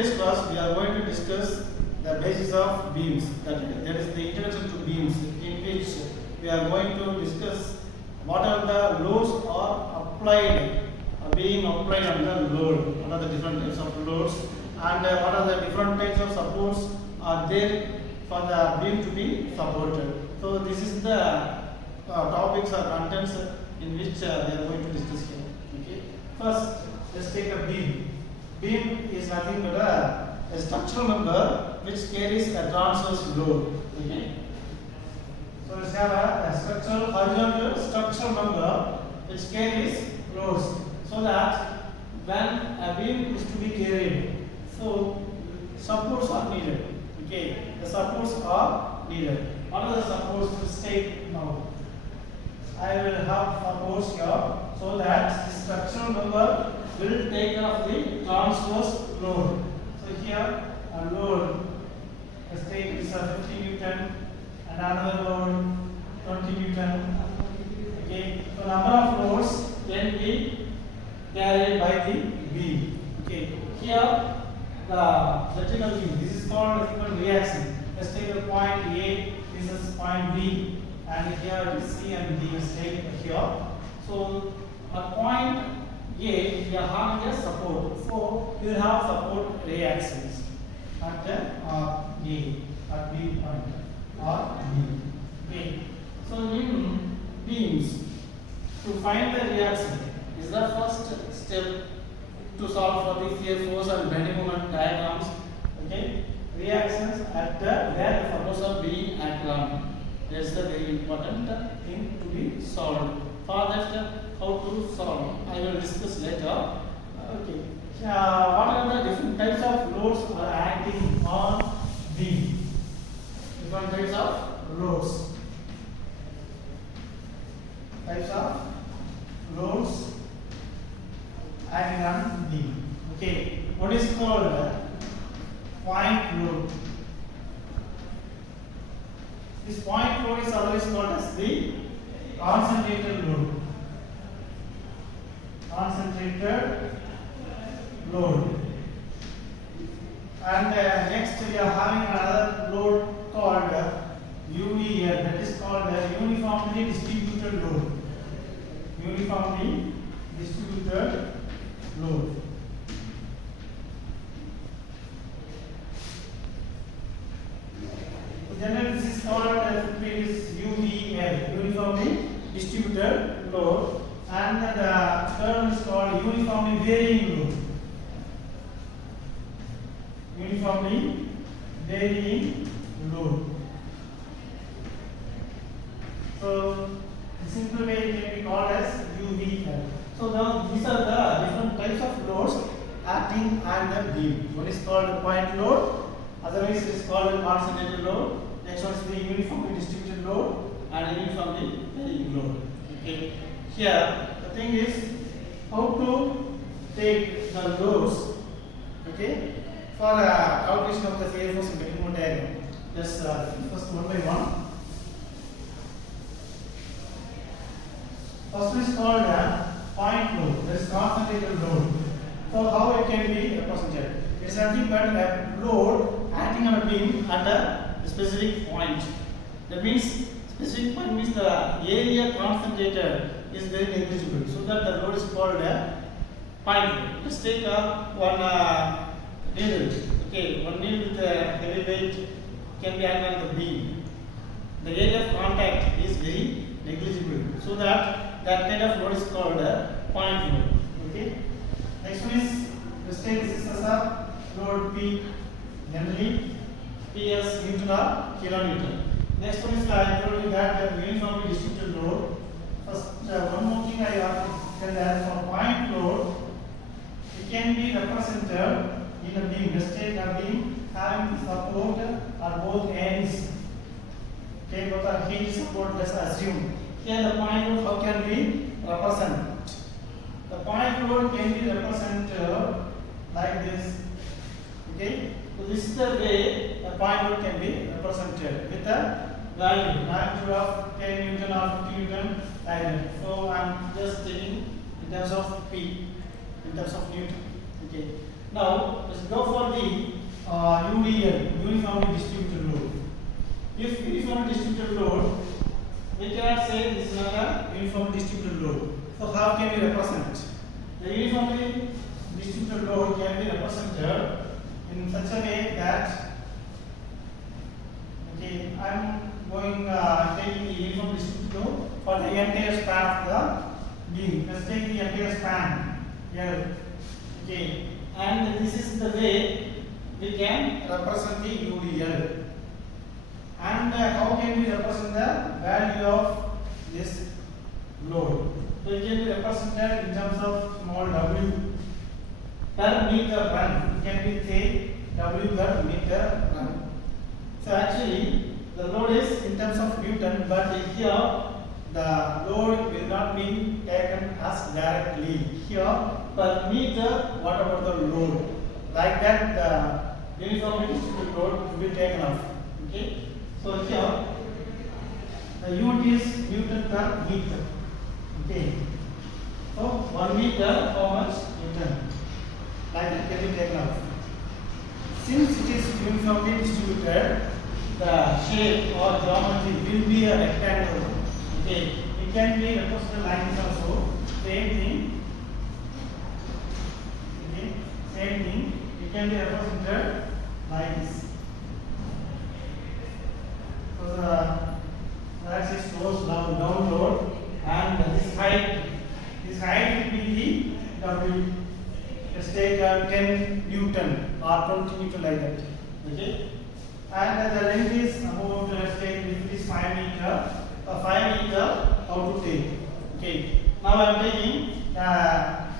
today's class we are going to discuss the basis of beams. That is the introduction to beams, in which we are going to discuss what are the loads are applied, being applied under load, what are the different types of loads, and what are the different types of supports are there for the beam to be supported. So this is the topics or contents in which we are going to discuss here. Okay. First, let's take a beam. Beam is nothing but a structural member which carries a transverse load. Okay. So let's have a structural horizontal structural member which carries loads, so that when a beam is to be carried, so supports are needed. Okay, the supports are needed. What are the supports? Let's take now. I will have supports here, so that the structural member will take care of the transverse load. So here a load, let's take this 50 Newton, and another load 20 Newton. Okay, so number of loads can be carried by the beam. Okay, here the vertical beam, this is called reaction. Let's take a point A, this is point B, and here is C and D is taken here. So at point A, we are having a support. So we will have support reactions at A, at B point, or B. Okay. So in beams, to find the reaction is the first step to solve for the shear force and bending moment diagrams. Okay. Reactions at the where the supports are being at ground. That's the very important thing to be solved. For that, how to solve, I will discuss later. Okay. What are the different types of loads are acting on beam? Different types of loads. Types of loads acting on beam. Okay. What is called point load? This point load is always called as the concentrated load. Concentrated load. And next we are having another load called UDL, that is called uniformly distributed load. Uniformly distributed load. Generally, this is called is UDL, uniformly distributed load, and the term is called uniformly varying load. Uniformly varying load. So, the simple way it can be called as UVL. So now these are the different types of loads acting on the beam. One is called point load, otherwise it is called concentrated load. Next one is the uniformly distributed load and uniformly varying load. Okay. Here the thing is how to take the loads. Okay. For calculation of the shear force and bending moment diagram. Just first one by one. First one is called point load. That is concentrated load. So how it can be represented? It is nothing but a load acting on a beam at a specific point. That means specific point means the area concentrated is very negligible. So that the load is called a point load. Let's take one needle. Okay, one needle with a heavy weight can be hung on the beam. The area of contact is very negligible. So that kind of load is called a point load. Okay. Next one is, let's take this as a load P. Generally PS Newton or kilonewton. Next one is I told you that the uniformly distributed load. First, one more thing I have to tell that for point load, it can be represented in a beam. Let's take a beam having support at both ends. Okay, both are hinge support. Let's assume here the point load how can be represented. The point load can be represented like this. Okay. So this is the way the point load can be represented with a value magnitude of 10 Newton or 50 Newton like that. So I am just taking in terms of P, in terms of Newton. Okay. Now let's go for the UDL, uniformly distributed load. If uniformly distributed load, we cannot say this is not a uniformly distributed load. So how can we represent? The uniformly distributed load can be represented in such a way that, okay, I am going taking the uniform distributed load for the entire span of the beam. Let's take the entire span here. Okay, and this is the way we can represent the UDL. And how can we represent the value of this load? So it can be represented in terms of small w per meter run. It can be say w per meter run. So actually the load is in terms of Newton, but here the load will not be taken as directly. Here per meter, what about the load? Like that the uniformly distributed load will be taken off. Okay. So here the unit is Newton per meter. Okay. So 1 meter, how much? Newton. Like that can be taken off. Since it is uniformly distributed, the shape or geometry will be a rectangle. Okay. It can be represented like this also. Same thing. Okay. Same thing. It can be represented like this. So the axis goes down load, and this height will be the W. Let's take 10 Newton or 20 Newton like that. Okay, and the length is about, let's take if it is 5 meter. 5 meter, how to take? Okay, now I am taking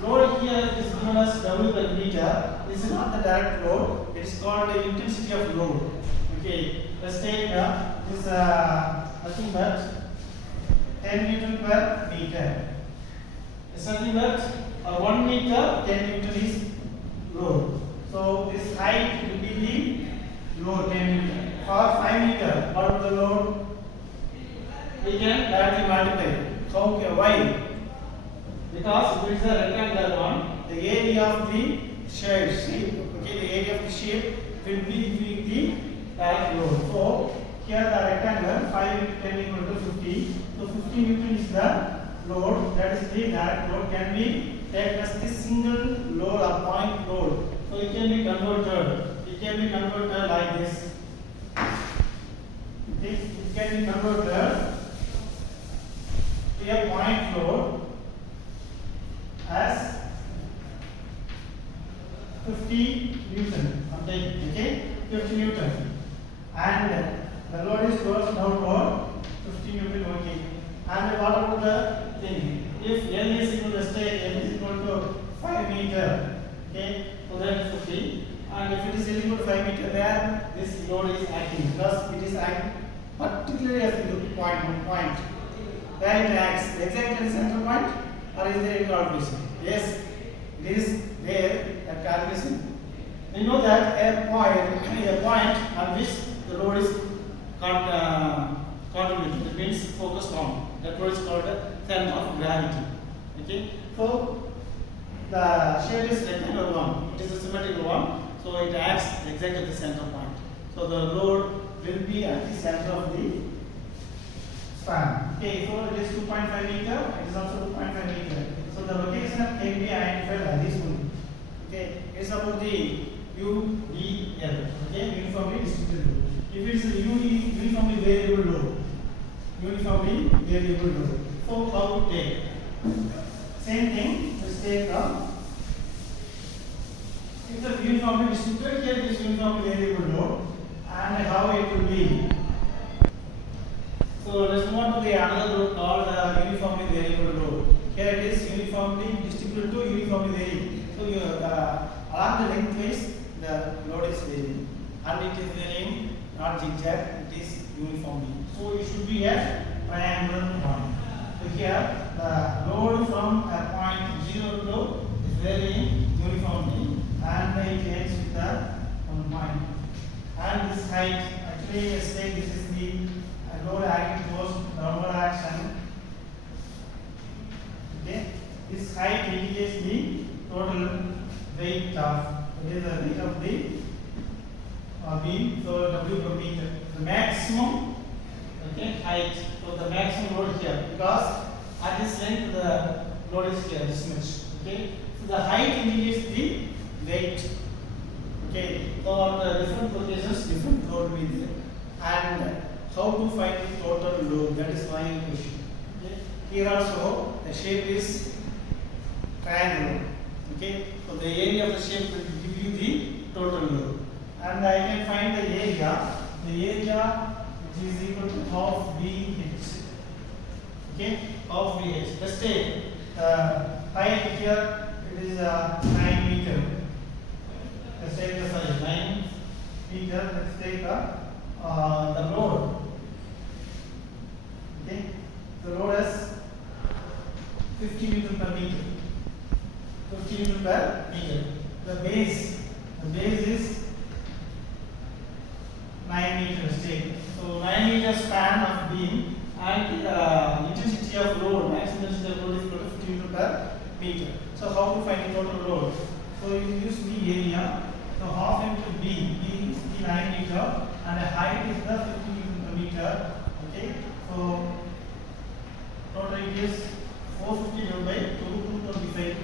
load here is given as W per meter. This is not the direct load. It is called the intensity of load. Okay, let's take this nothing but 10 Newton per meter. It's nothing but 1 meter, 10 Newton is load. So this height will be the load 10 Newton. For 5 meter, what is the load? We can directly multiply. So why? Because if it is a rectangular one, the area of the shape, okay, the area of the shape will be the direct load. So here the rectangle 5 into 10 equal to 50. So 50 Newton is the load, that is the direct load, can be taken as the single load or point load. So it can be converted. It can be converted like this. It can be converted to a point load as 50 Newton. Okay, 50 Newton. And the load is towards downward 50 Newton. Okay. And what about the thing? If L is equal to say L is equal to 5 meter, okay, so that is 50. And if it is equal to 5 meter, there this load is acting because it is acting particularly at the point. Where it acts exactly at the center point, or is there a calculation? Yes, it is there a calculation. We know that a point on which the load is contributed, that means focused on. That load is called the center of gravity. Okay, so the shape is rectangular one. It is a symmetrical one, so it acts exactly at the center point. So the load will be at the center of the span. Okay, so it is 2.5 meter. It is also 2.5 meter. So the location can be identified by this one. Okay, it is about the UDL. Okay, uniformly distributed load. If it is a uniformly variable load, so how to take? Same thing. Let's take it's a uniformly distributed. Here it is uniformly variable load, and how it will be. So let's move on to the another load called uniformly variable load. Here it is uniformly distributed to uniformly varying. So along the lengthwise the load is varying, and it is varying not zigzag, it is uniformly. So it should be a triangular one. So here the load from a point 0 to is varying uniformly, and it ends with the 1 point. And this height, actually let's say this is the load acting towards downward action. Okay, this height indicates the total weight of It is the height of the beam. So W per meter. The maximum, okay, height. So the maximum load here, because at this length the load is here this much. Okay. So the height indicates the weight. Okay. So on the different locations, different load will be there. And how to find the total load? That is my question. Okay. Here also the shape is triangle. Okay. So the area of the shape will give you the total load. And I can find the area. The area which is equal to half BH. Okay, half BH. Let's take height here. It is 9 meter. Let's take the size 9 meter. Let's take the load. Okay, the load is 50 meter per meter. 50 meter per meter. The base is 9 meters. Take. So 9 meter span of beam and intensity of load, maximum intensity of load is equal to 50 meter per meter. So how to find the total load? So you use the area. So half into B. B is the 9 meter and the height is the 50 meter per meter. Okay. So total it is 450 divided by 225.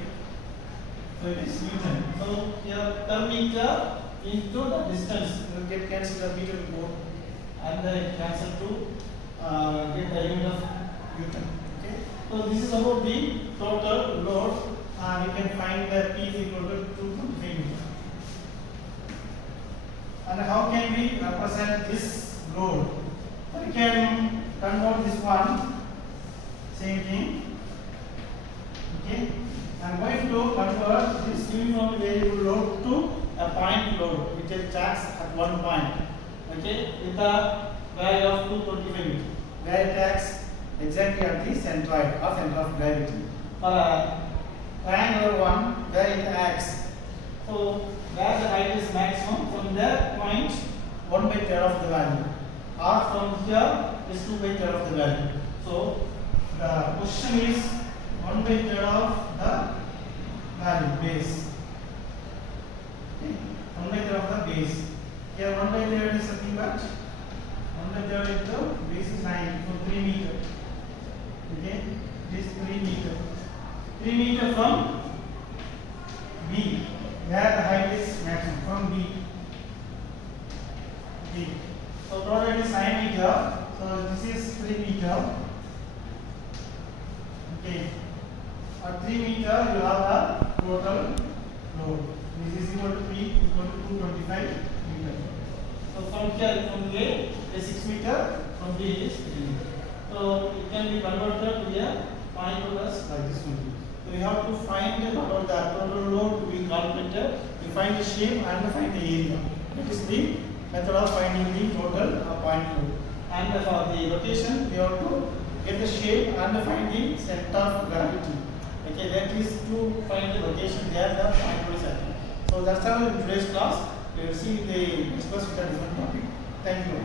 So it is Newton. So here per meter into the distance, you will get cancel the meter code and then cancel to get the unit of Newton. Okay. So this is about the total load. We can find the P is equal to 225 Newton. And how can we represent this load? We can convert this one. Same thing. Okay. I am going to convert this uniform variable load to a point load which is acts at one point, okay, with a value of 225 Newton, where it acts exactly at the centroid or center of gravity. For a triangular one, where it acts, so where the height is maximum, from that point 1 by third of the value, or from here is 2 by third of the value. So the question is 1 by third of the value base. 1 by third of the base. Here 1 by third is nothing but 1 by third into base is 9, so 3 meter. Okay, this 3 meter. 3 meter from B, where the height is maximum, from B. Okay, so total is 9 meter. So this is 3 meter. Okay, at 3 meter you have the total load. This is equal to P equal to 225 meter. So from here, from A is 6 meter, from B is 3 meter. So it can be converted to a point load as like this one. So we have to find the total load to be calculated. We find the shape and find the area. That is the method of finding the total point load. And for the rotation, we have to get the shape and find the center of gravity. Okay, that is to find the location where the point load is at. So that's all in today's class. We will see the next class with a different topic. Thank you.